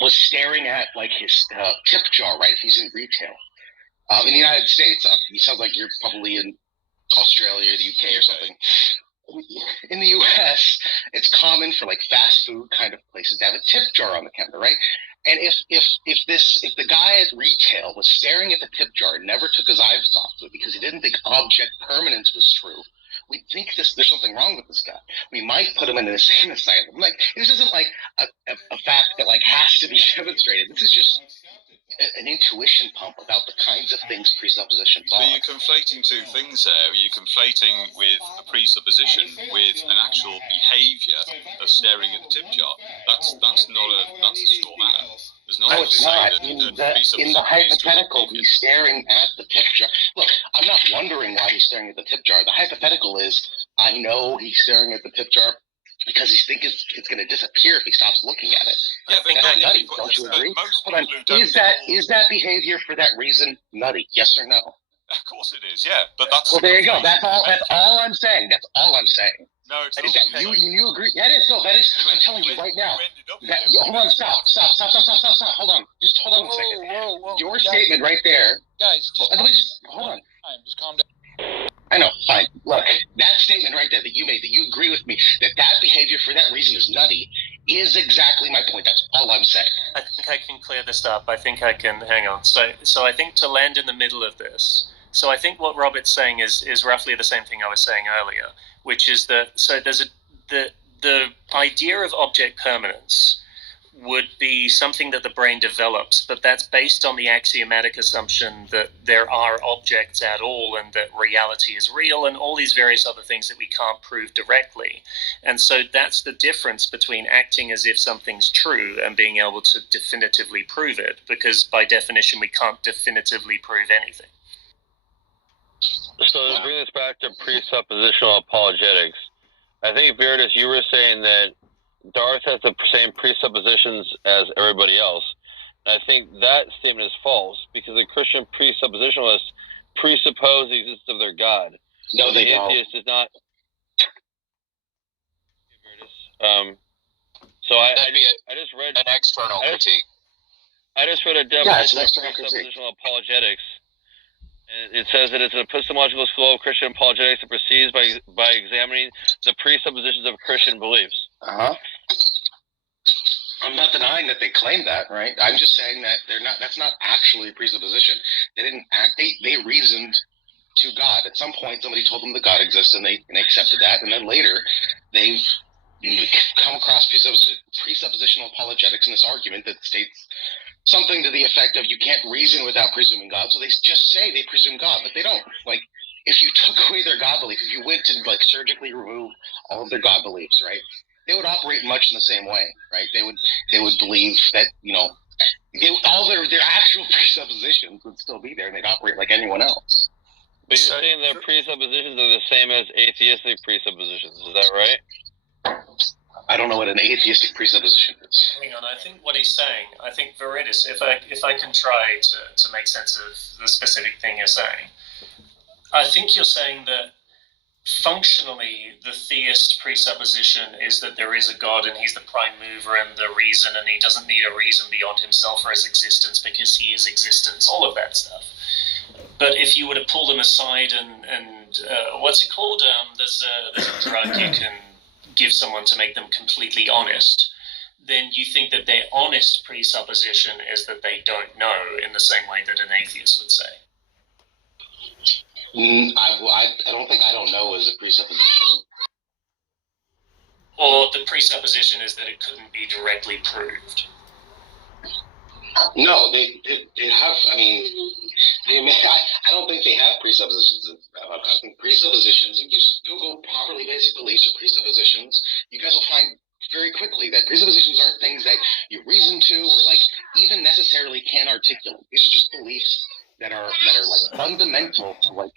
was staring at like his tip jar, right? If he's in retail. In the United States, it sounds like you're probably in Australia or the UK or something. In the US, it's common for like fast food kind of places to have a tip jar on the counter, right? And if the guy at retail was staring at the tip jar and never took his eyes off of it because he didn't think object permanence was true, we think there's something wrong with this guy. We might put him in an insane asylum. Like, this isn't like a fact that like has to be demonstrated. This is just an intuition pump about the kinds of things presuppositions are. But you're conflating two things there. You're conflating with a presupposition with an actual behaviour of staring at the tip jar. That's a straw man. There's no, it's not. In the hypothetical, he's staring at the tip jar. Look, I'm not wondering why he's staring at the tip jar. The hypothetical is, I know he's staring at the tip jar because he thinks it's going to disappear if he stops looking at it. Yeah, that's nutty. Don't you agree? Hold on. Is that behavior for that reason nutty? Yes or no? Of course it is. Yeah, but that's well. There you go. That's all I'm saying. That's all I'm saying. No, it's not. That you agree? That is no. That is. I'm telling you right now. Hold on. Stop. Hold on. Just hold on a second. Whoa. Your statement right there, guys. Let me just hold on. Just calm down. I know, fine. Look, that statement right there that you made, that you agree with me, that behavior for that reason is nutty, is exactly my point. That's all I'm saying. I think I can clear this up. I think I can, hang on. So I think to land in the middle of this, so I think what Robert's saying is roughly the same thing I was saying earlier, which is that, so there's the idea of object permanence would be something that the brain develops, but that's based on the axiomatic assumption that there are objects at all and that reality is real and all these various other things that we can't prove directly. And so that's the difference between acting as if something's true and being able to definitively prove it, because by definition we can't definitively prove anything. So to bring this back to presuppositional apologetics, I think, Veritas, you were saying that Darth has the same presuppositions as everybody else. And I think that statement is false because the Christian presuppositionalists presuppose the existence of their God. No, they don't. The atheist does not. So I just read an external critique. I just read a definition of presuppositional apologetics. And it says that it's an epistemological school of Christian apologetics that proceeds by examining the presuppositions of Christian beliefs. I'm not denying that they claim that, right? I'm just saying that that's not actually a presupposition. They didn't act. They reasoned to God. At some point, somebody told them that God exists, and they accepted that. And then later, they've come across presuppositional apologetics in this argument that states something to the effect of you can't reason without presuming God. So they just say they presume God, but they don't. Like, if you took away their God belief, if you went to like surgically remove all of their God beliefs, right, they would operate much in the same way, right? They would believe that, you know, all their actual presuppositions would still be there, and they'd operate like anyone else. But you're saying their presuppositions are the same as atheistic presuppositions, is that right? I don't know what an atheistic presupposition is. Hang on, I think what he's saying, I think Veritas, if I can try to make sense of the specific thing you're saying, I think you're saying that functionally the theist presupposition is that there is a God and he's the prime mover and the reason, and he doesn't need a reason beyond himself or his existence because he is existence, all of that stuff. But if you were to pull them aside and what's it called? There's a drug you can give someone to make them completely honest, then you think that their honest presupposition is that they don't know in the same way that an atheist would say. I don't think I don't know is a presupposition. Or the presupposition is that it couldn't be directly proved. No, they have. I mean, I don't think they have presuppositions. I think presuppositions, if you just Google properly basic beliefs or presuppositions, you guys will find very quickly that presuppositions aren't things that you reason to or like even necessarily can articulate. These are just beliefs that are like fundamental to like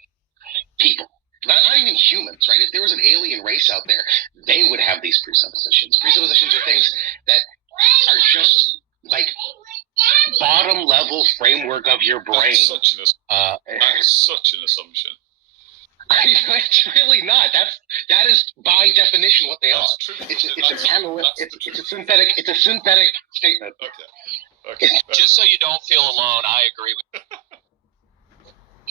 people. Not even humans, right? If there was an alien race out there, they would have these presuppositions. Presuppositions are things that are just like bottom level framework of your brain. That is such an assumption. It's really not. That is by definition what they are. That's true. It's a That's it's a synthetic statement. Okay. Just so you don't feel alone, I agree with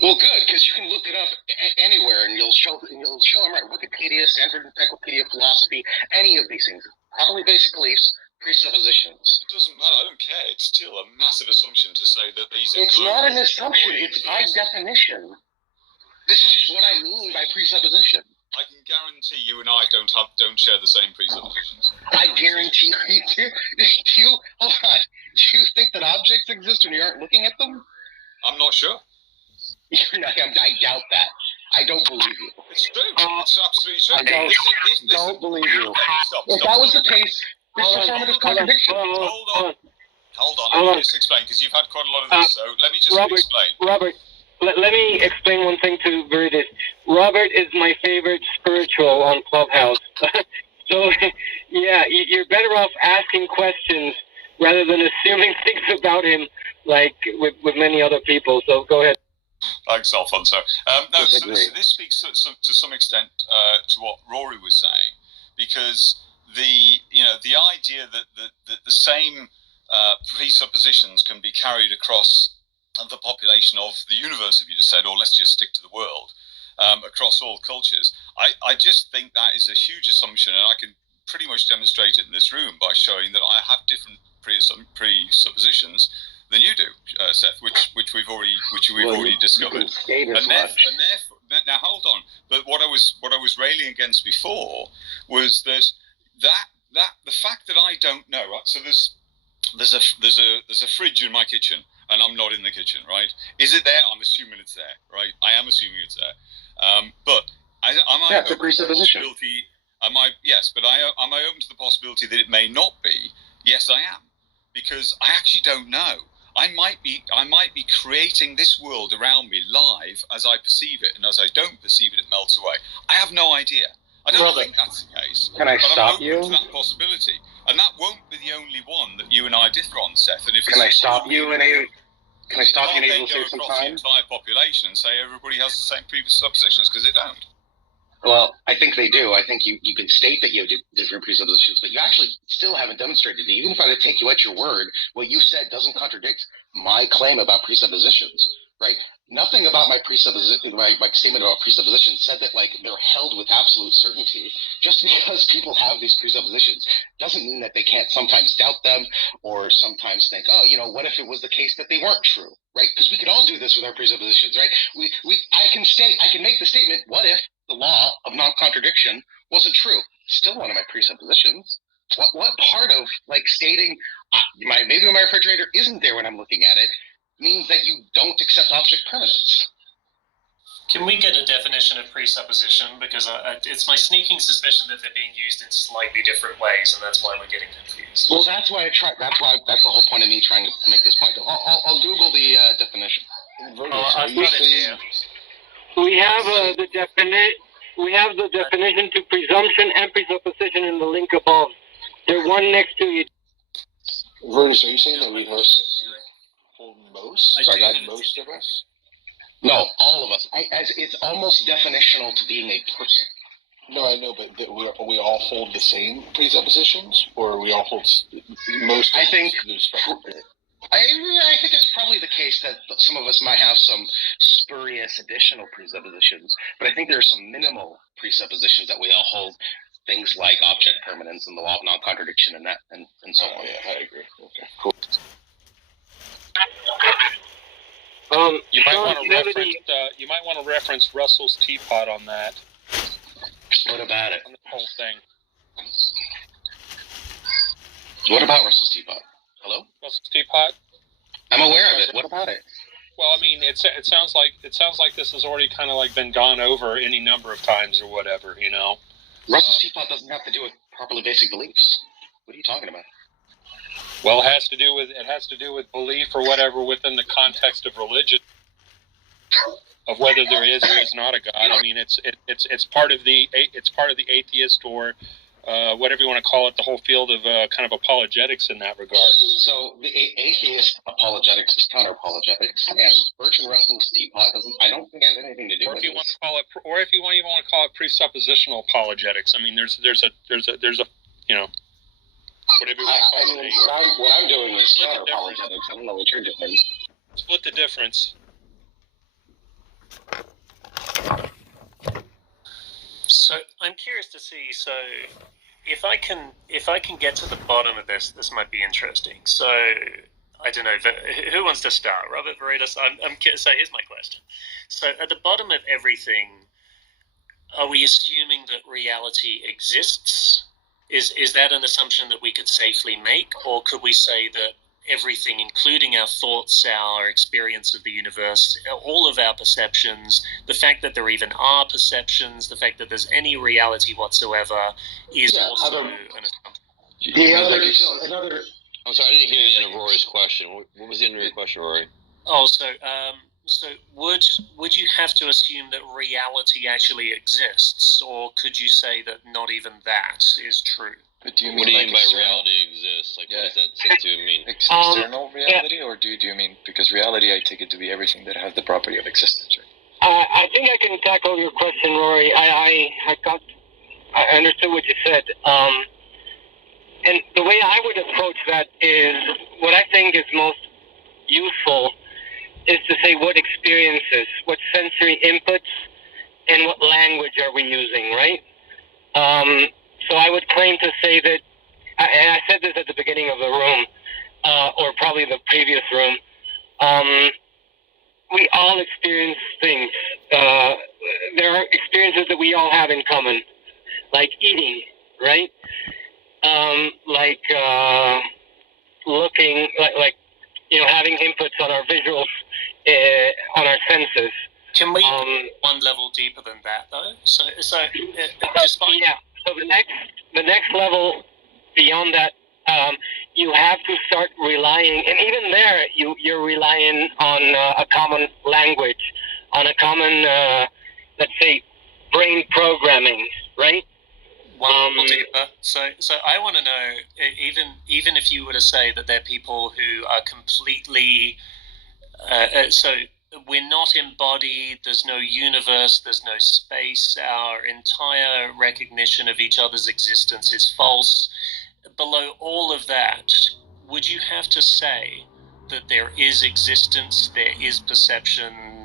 Well, good, because you can look it up anywhere, and you'll show them right. Wikipedia, Stanford Encyclopedia of Philosophy, any of these things. Probably basic beliefs, presuppositions. It doesn't matter. I don't care. It's still a massive assumption to say that these are It's global, not an assumption. or It's by universal. definition. This is just what I mean by presupposition. I can guarantee you and I don't share the same presuppositions. I guarantee you. Do you hold on? Do you think that objects exist when you aren't looking at them? I'm not sure. I doubt that. I don't believe you. It's true. It's absolutely true. I don't believe you. If that was the case, this affirmative contradiction. Hold on. Let me just explain, because you've had quite a lot of this. So let me just explain. Robert, let me explain one thing to Viridis. Robert is my favorite spiritual on Clubhouse. So, yeah, you're better off asking questions rather than assuming things about him, like with many other people. So go ahead. Thanks, Alfonso. No, so this speaks to some extent to what Rory was saying, because the idea that the same presuppositions can be carried across the population of the universe, if you just said, or let's just stick to the world, across all cultures. I just think that is a huge assumption, and I can pretty much demonstrate it in this room by showing that I have different presuppositions than you do, Seth, which we've already discovered. And therefore, now hold on. But what I was railing against before was that the fact that I don't know. Right? So there's a fridge in my kitchen, and I'm not in the kitchen, right? Is it there? I'm assuming it's there, right? I am assuming it's there. But am I it's a presupposition. Am I open to the possibility that it may not be? Yes, I am, because I actually don't know. I might be creating this world around me live as I perceive it, and as I don't perceive it, it melts away. I have no idea. I don't think that's the case. Can I stop you? I'm open to that possibility, and that won't be the only one that you and I differ on, Seth. And if Can I stop you and able to save some time? The entire population and say everybody has the same presuppositions, because they don't. Well, I think they do. I think you can state that you have different presuppositions, but you actually still haven't demonstrated it. Even if I were to take you at your word, what you said doesn't contradict my claim about presuppositions, right? Nothing about my statement about presuppositions said that like they're held with absolute certainty. Just because people have these presuppositions doesn't mean that they can't sometimes doubt them or sometimes think, oh, what if it was the case that they weren't true, right? Because we could all do this with our presuppositions, right? I can make the statement, what if the law of non-contradiction wasn't true? Still one of my presuppositions. What part of like stating maybe my refrigerator isn't there when I'm looking at it means that you don't accept object permanence? Can we get a definition of presupposition? Because it's my sneaking suspicion that they're being used in slightly different ways, and that's why we're getting confused. Well, that's the whole point of me trying to make this point. I'll Google the definition. I've got it here. We have We have the definition to presumption and presupposition in the link above. They're one next to each. Vertus, are you saying that we hold most? I Not do. most of us? No, all of us. As it's almost definitional to being a person. No, I know, but we all hold the same presuppositions, or we all hold most? I think. Of I think it's probably the case that some of us might have some spurious additional presuppositions, but I think there are some minimal presuppositions that we all hold. Things like object permanence and the law of non-contradiction and so on. Yeah, I agree. Okay, cool. You might want to reference Russell's teapot on that. What about it? On the whole thing. What about Russell's teapot? Hello? Russell's teapot? I'm aware of it. What about it? Well, I mean, it sounds like this has already kind of like been gone over any number of times or whatever, you know. Russell's teapot doesn't have to do with properly basic beliefs. What are you talking about? Well, it has to do with belief or whatever within the context of religion, of whether there is or is not a God. I mean, it's part of the atheist or whatever you want to call it, the whole field of kind of apologetics in that regard. So the atheist apologetics is counter apologetics, and Bertrand Russell's teapot doesn't. I don't think has anything to do Or with if you it. want to call it, or if you want even want to call it presuppositional apologetics. I mean, there's a you know, whatever you want to call it. What I'm doing is Split the counter apologetics. I don't know what you're doing. Split the difference. So I'm curious to see. So if I can get to the bottom of this might be interesting. So I don't know who wants to start. Robert Veritas. So here's my question. So at the bottom of everything, are we assuming that reality exists? Is that an assumption that we could safely make, or could we say that everything, including our thoughts, our experience of the universe, all of our perceptions, the fact that there even are perceptions, the fact that there's any reality whatsoever, is also an assumption? Another. I'm sorry, I didn't hear the end of Rory's question. What was the end of your question, Rory? Oh, so would you have to assume that reality actually exists, or could you say that not even that is true? But do you mean What do you mean by external? reality exists? Like, what does that say to mean? External reality, or do you mean, because reality I take it to be everything that has the property of existence, right? I think I can tackle your question, Rory. I understood what you said. And the way I would approach that is, what I think is most useful is to say what experiences, what sensory inputs, and what language are we using, right? So I would claim to say that, and I said this at the beginning of the room, or probably the previous room, we all experience things. There are experiences that we all have in common, like eating, right? Like looking, like having inputs on our visuals, on our senses. Can we go one level deeper than that, though? So despite So the next level beyond that, you have to start relying, and even there, you're relying on a common language, on a common, let's say, brain programming, right? one level deeper. So I want to know, even if you were to say that there are people who are completely, so we're not embodied, there's no universe, there's no space, our entire recognition of each other's existence is false. Below all of that, would you have to say that there is existence, there is perception,